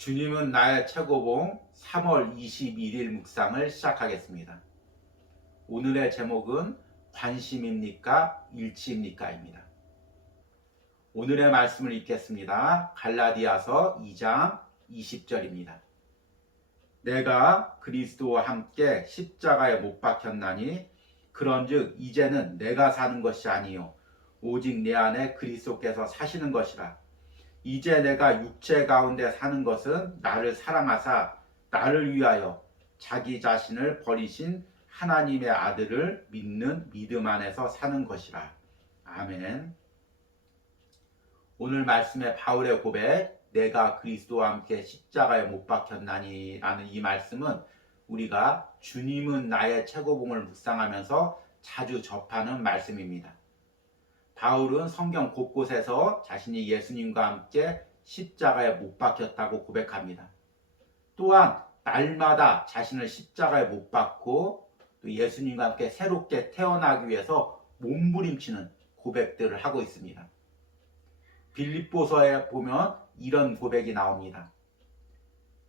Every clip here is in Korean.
주님은 나의 최고봉 3월 21일 묵상을 시작하겠습니다. 오늘의 제목은 관심입니까? 일치입니까?입니다. 오늘의 말씀을 읽겠습니다. 갈라디아서 2장 20절입니다. 내가 그리스도와 함께 십자가에 못 박혔나니 그런즉 이제는 내가 사는 것이 아니요 오직 내 안에 그리스도께서 사시는 것이라. 이제 내가 육체 가운데 사는 것은 나를 사랑하사 나를 위하여 자기 자신을 버리신 하나님의 아들을 믿는 믿음 안에서 사는 것이라. 아멘. 오늘 말씀의 바울의 고백, 내가 그리스도와 함께 십자가에 못 박혔나니 라는 이 말씀은 우리가 주님은 나의 최고봉을 묵상하면서 자주 접하는 말씀입니다. 바울은 성경 곳곳에서 자신이 예수님과 함께 십자가에 못 박혔다고 고백합니다. 또한 날마다 자신을 십자가에 못 박고 또 예수님과 함께 새롭게 태어나기 위해서 몸부림치는 고백들을 하고 있습니다. 빌립보서에 보면 이런 고백이 나옵니다.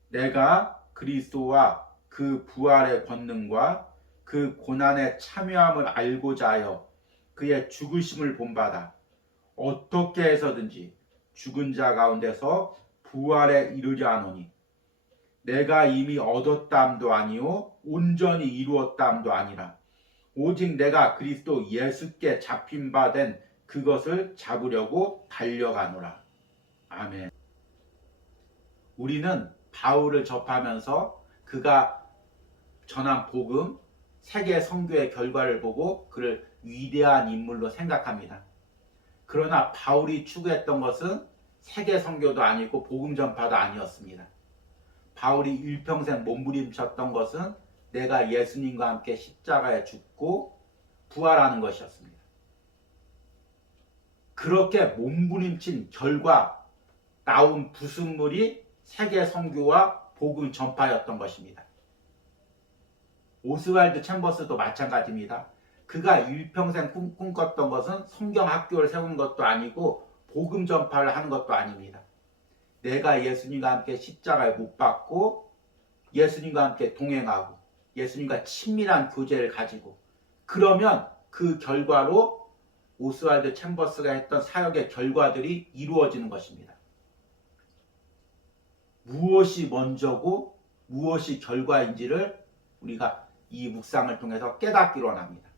내가 그리스도와 그 부활의 권능과 그 고난의 참여함을 알고자 하여 그의 죽으심을 본받아 어떻게 해서든지 죽은 자 가운데서 부활에 이르려 하노니 내가 이미 얻었다함도 아니요 온전히 이루었다함도 아니라 오직 내가 그리스도 예수께 잡힌 바 된 그것을 잡으려고 달려가노라. 아멘. 우리는 바울을 접하면서 그가 전한 복음, 세계 선교의 결과를 보고 그를 위대한 인물로 생각합니다. 그러나 바울이 추구했던 것은 세계 선교도 아니고 복음 전파도 아니었습니다. 바울이 일평생 몸부림쳤던 것은 내가 예수님과 함께 십자가에 죽고 부활하는 것이었습니다. 그렇게 몸부림친 결과 나온 부순물이 세계 선교와 복음 전파였던 것입니다. 오스왈드 챔버스도 마찬가지입니다. 그가 일평생 꿈꿨던 것은 성경 학교를 세우는 것도 아니고 복음 전파를 하는 것도 아닙니다. 내가 예수님과 함께 십자가에 못 박고 예수님과 함께 동행하고 예수님과 친밀한 교제를 가지고 그러면 그 결과로 오스왈드 챔버스가 했던 사역의 결과들이 이루어지는 것입니다. 무엇이 먼저고 무엇이 결과인지를 우리가 이 묵상을 통해서 깨닫기로 합니다.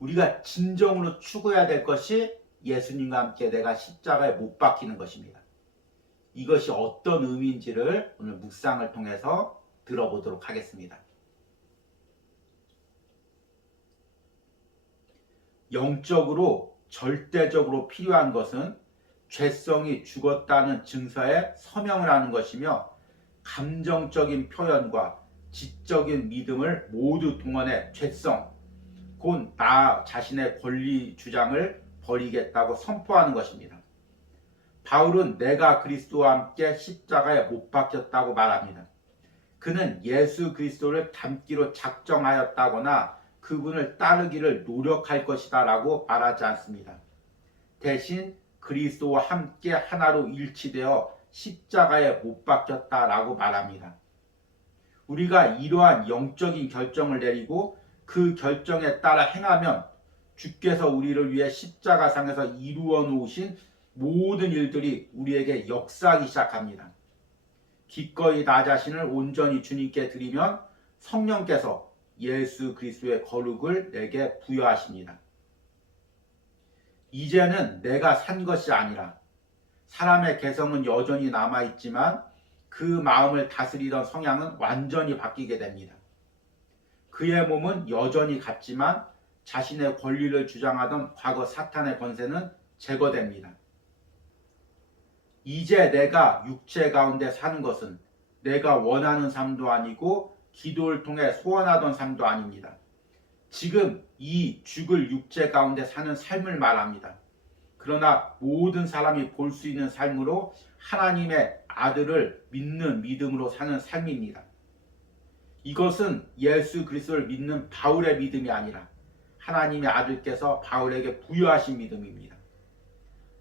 우리가 진정으로 추구해야 될 것이 예수님과 함께 내가 십자가에 못 박히는 것입니다. 이것이 어떤 의미인지를 오늘 묵상을 통해서 들어보도록 하겠습니다. 영적으로 절대적으로 필요한 것은 죄성이 죽었다는 증서에 서명을 하는 것이며 감정적인 표현과 지적인 믿음을 모두 동원해 죄성, 곧 나 자신의 권리 주장을 버리겠다고 선포하는 것입니다. 바울은 내가 그리스도와 함께 십자가에 못 박혔다고 말합니다. 그는 예수 그리스도를 닮기로 작정하였다거나 그분을 따르기를 노력할 것이다 라고 말하지 않습니다. 대신 그리스도와 함께 하나로 일치되어 십자가에 못 박혔다라고 말합니다. 우리가 이러한 영적인 결정을 내리고 그 결정에 따라 행하면 주께서 우리를 위해 십자가상에서 이루어 놓으신 모든 일들이 우리에게 역사하기 시작합니다. 기꺼이 나 자신을 온전히 주님께 드리면 성령께서 예수 그리스도의 거룩을 내게 부여하십니다. 이제는 내가 산 것이 아니라 사람의 개성은 여전히 남아있지만 그 마음을 다스리던 성향은 완전히 바뀌게 됩니다. 그의 몸은 여전히 같지만 자신의 권리를 주장하던 과거 사탄의 권세는 제거됩니다. 이제 내가 육체 가운데 사는 것은 내가 원하는 삶도 아니고 기도를 통해 소원하던 삶도 아닙니다. 지금 이 죽을 육체 가운데 사는 삶을 말합니다. 그러나 모든 사람이 볼 수 있는 삶으로 하나님의 아들을 믿는 믿음으로 사는 삶입니다. 이것은 예수 그리스도를 믿는 바울의 믿음이 아니라 하나님의 아들께서 바울에게 부여하신 믿음입니다.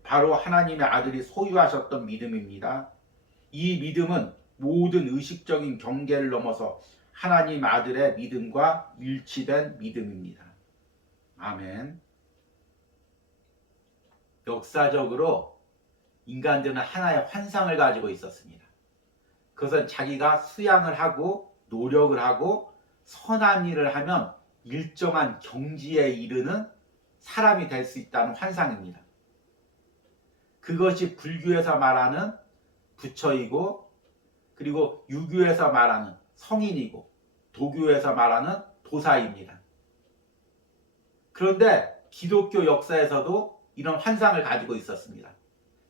바로 하나님의 아들이 소유하셨던 믿음입니다. 이 믿음은 모든 의식적인 경계를 넘어서 하나님 아들의 믿음과 일치된 믿음입니다. 아멘. 역사적으로 인간들은 하나의 환상을 가지고 있었습니다. 그것은 자기가 수양을 하고 노력을 하고 선한 일을 하면 일정한 경지에 이르는 사람이 될 수 있다는 환상입니다. 그것이 불교에서 말하는 부처이고, 그리고 유교에서 말하는 성인이고, 도교에서 말하는 도사입니다. 그런데 기독교 역사에서도 이런 환상을 가지고 있었습니다.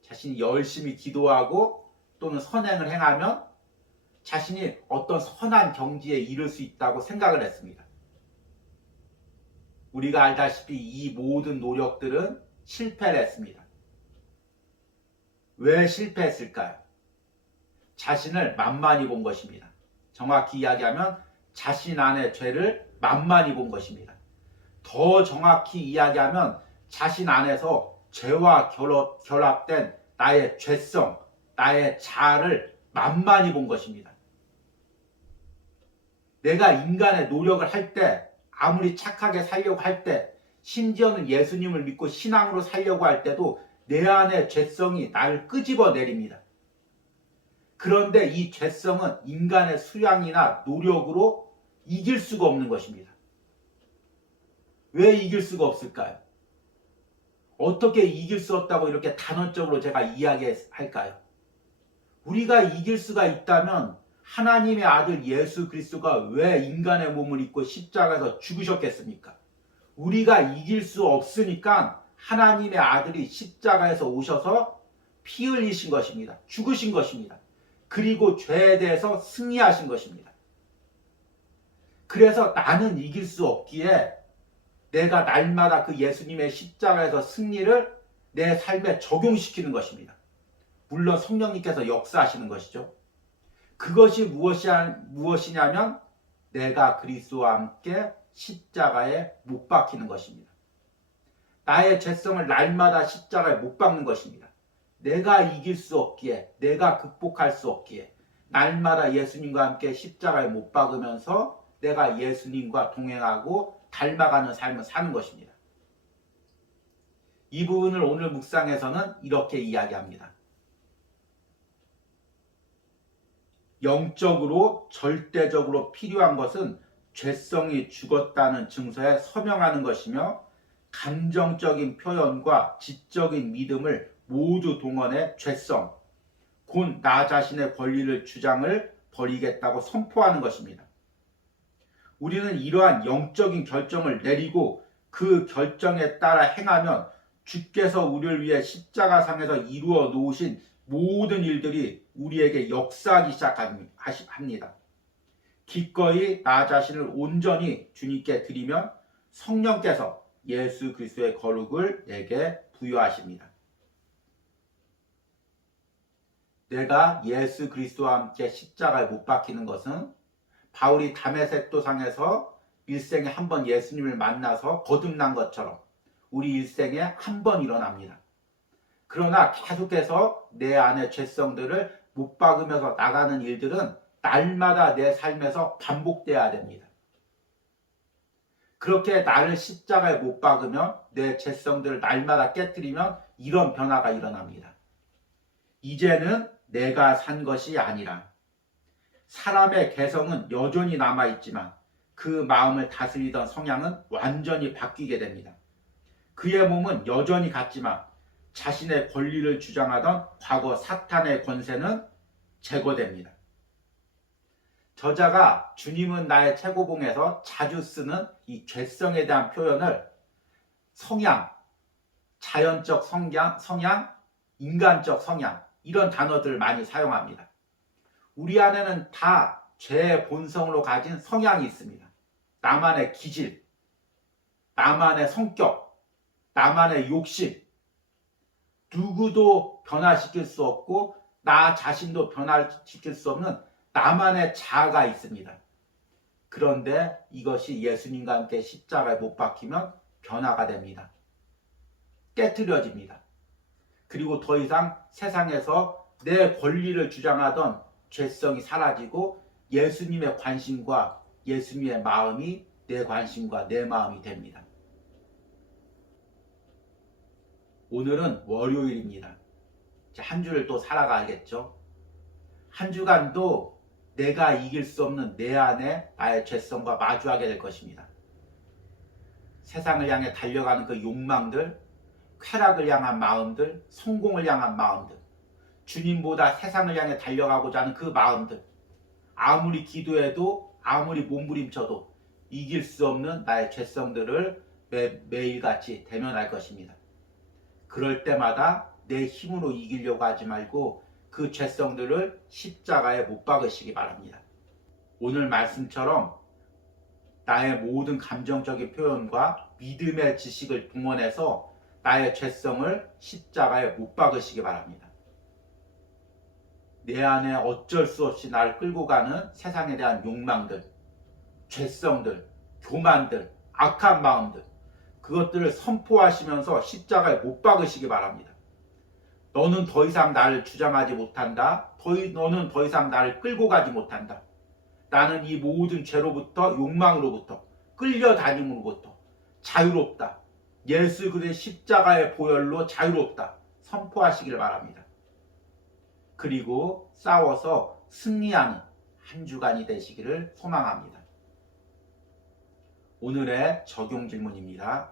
자신이 열심히 기도하고 또는 선행을 행하면 자신이 어떤 선한 경지에 이를 수 있다고 생각을 했습니다. 우리가 알다시피 이 모든 노력들은 실패를 했습니다. 왜 실패했을까요? 자신을 만만히 본 것입니다. 정확히 이야기하면 자신 안의 죄를 만만히 본 것입니다. 더 정확히 이야기하면 자신 안에서 죄와 결합된 나의 죄성, 나의 자아를 만만히 본 것입니다. 내가 인간의 노력을 할 때, 아무리 착하게 살려고 할 때, 심지어는 예수님을 믿고 신앙으로 살려고 할 때도 내 안의 죄성이 나를 끄집어 내립니다. 그런데 이 죄성은 인간의 수양이나 노력으로 이길 수가 없는 것입니다. 왜 이길 수가 없을까요? 어떻게 이길 수 없다고 이렇게 단언적으로 제가 이야기할까요? 우리가 이길 수가 있다면 하나님의 아들 예수 그리스도가 왜 인간의 몸을 입고 십자가에서 죽으셨겠습니까? 우리가 이길 수 없으니까 하나님의 아들이 십자가에서 오셔서 피 흘리신 것입니다. 죽으신 것입니다. 그리고 죄에 대해서 승리하신 것입니다. 그래서 나는 이길 수 없기에 내가 날마다 그 예수님의 십자가에서 승리를 내 삶에 적용시키는 것입니다. 물론 성령님께서 역사하시는 것이죠. 그것이 무엇이냐면 내가 그리스도와 함께 십자가에 못 박히는 것입니다. 나의 죄성을 날마다 십자가에 못 박는 것입니다. 내가 이길 수 없기에, 내가 극복할 수 없기에 날마다 예수님과 함께 십자가에 못 박으면서 내가 예수님과 동행하고 닮아가는 삶을 사는 것입니다. 이 부분을 오늘 묵상에서는 이렇게 이야기합니다. 영적으로 절대적으로 필요한 것은 죄성이 죽었다는 증서에 서명하는 것이며 감정적인 표현과 지적인 믿음을 모두 동원해 죄성, 곧 나 자신의 권리를 주장을 버리겠다고 선포하는 것입니다. 우리는 이러한 영적인 결정을 내리고 그 결정에 따라 행하면 주께서 우리를 위해 십자가상에서 이루어 놓으신 모든 일들이 우리에게 역사하기 시작합니다. 기꺼이 나 자신을 온전히 주님께 드리면 성령께서 예수 그리스도의 거룩을 내게 부여하십니다. 내가 예수 그리스도와 함께 십자가에 못 박히는 것은 바울이 다메섹 도상에서 일생에 한 번 예수님을 만나서 거듭난 것처럼 우리 일생에 한 번 일어납니다. 그러나 계속해서 내 안의 죄성들을 못 박으면서 나가는 일들은 날마다 내 삶에서 반복돼야 됩니다. 그렇게 나를 십자가에 못 박으면 내 죄성들을 날마다 깨뜨리면 이런 변화가 일어납니다. 이제는 내가 산 것이 아니라 사람의 개성은 여전히 남아있지만 그 마음을 다스리던 성향은 완전히 바뀌게 됩니다. 그의 몸은 여전히 같지만 자신의 권리를 주장하던 과거 사탄의 권세는 제거됩니다. 저자가 주님은 나의 최고봉에서 자주 쓰는 이 죄성에 대한 표현을 성향, 자연적 성향, 인간적 성향 이런 단어들을 많이 사용합니다. 우리 안에는 다 죄의 본성으로 가진 성향이 있습니다. 나만의 기질, 나만의 성격, 나만의 욕심, 누구도 변화시킬 수 없고 나 자신도 변화시킬 수 없는 나만의 자아가 있습니다. 그런데 이것이 예수님과 함께 십자가에 못 박히면 변화가 됩니다. 깨트려집니다. 그리고 더 이상 세상에서 내 권리를 주장하던 죄성이 사라지고 예수님의 관심과 예수님의 마음이 내 관심과 내 마음이 됩니다. 오늘은 월요일입니다. 한 주를 또 살아가겠죠. 한 주간도 내가 이길 수 없는 내 안에 나의 죄성과 마주하게 될 것입니다. 세상을 향해 달려가는 그 욕망들, 쾌락을 향한 마음들, 성공을 향한 마음들, 주님보다 세상을 향해 달려가고자 하는 그 마음들, 아무리 기도해도 아무리 몸부림쳐도 이길 수 없는 나의 죄성들을 매일같이 대면할 것입니다. 그럴 때마다 내 힘으로 이기려고 하지 말고 그 죄성들을 십자가에 못 박으시기 바랍니다. 오늘 말씀처럼 나의 모든 감정적인 표현과 믿음의 지식을 동원해서 나의 죄성을 십자가에 못 박으시기 바랍니다. 내 안에 어쩔 수 없이 나를 끌고 가는 세상에 대한 욕망들, 죄성들, 교만들, 악한 마음들, 그것들을 선포하시면서 십자가에 못 박으시기 바랍니다. 너는 더 이상 나를 주장하지 못한다. 너는 더 이상 나를 끌고 가지 못한다. 나는 이 모든 죄로부터, 욕망으로부터, 끌려다님으로부터 자유롭다. 예수 그리스도의 십자가의 보혈로 자유롭다. 선포하시길 바랍니다. 그리고 싸워서 승리하는 한 주간이 되시기를 소망합니다. 오늘의 적용 질문입니다.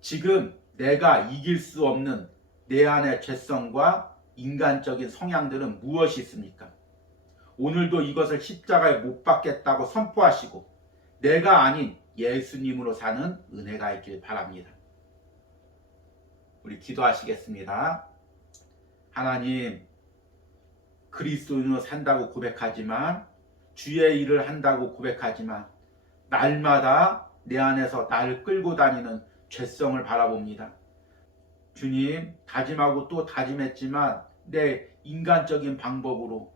지금 내가 이길 수 없는 내 안의 죄성과 인간적인 성향들은 무엇이 있습니까? 오늘도 이것을 십자가에 못 박겠다고 선포하시고 내가 아닌 예수님으로 사는 은혜가 있길 바랍니다. 우리 기도하시겠습니다. 하나님, 그리스도인으로 산다고 고백하지만, 주의 일을 한다고 고백하지만 날마다 내 안에서 나를 끌고 다니는 죄성을 바라봅니다. 주님, 다짐하고 또 다짐했지만 내 인간적인 방법으로,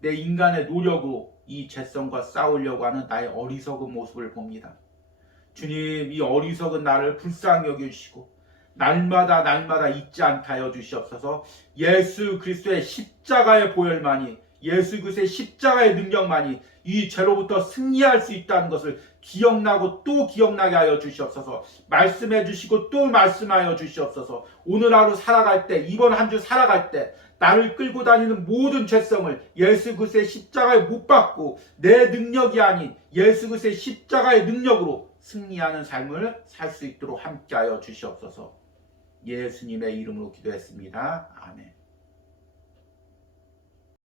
내 인간의 노력으로 이 죄성과 싸우려고 하는 나의 어리석은 모습을 봅니다. 주님, 이 어리석은 나를 불쌍히 여겨주시고 날마다 잊지 않게 하여 주시옵소서. 예수 그리스도의 십자가의 보혈만이, 예수 그리스도의 십자가의 능력만이 이 죄로부터 승리할 수 있다는 것을 기억나고 또 기억나게 하여 주시옵소서. 말씀해 주시고 또 말씀하여 주시옵소서. 오늘 하루 살아갈 때, 이번 한 주 살아갈 때 나를 끌고 다니는 모든 죄성을 예수 그리스도의 십자가에 못 박고 내 능력이 아닌 예수 그리스도의 십자가의 능력으로 승리하는 삶을 살 수 있도록 함께하여 주시옵소서. 예수님의 이름으로 기도했습니다. 아멘.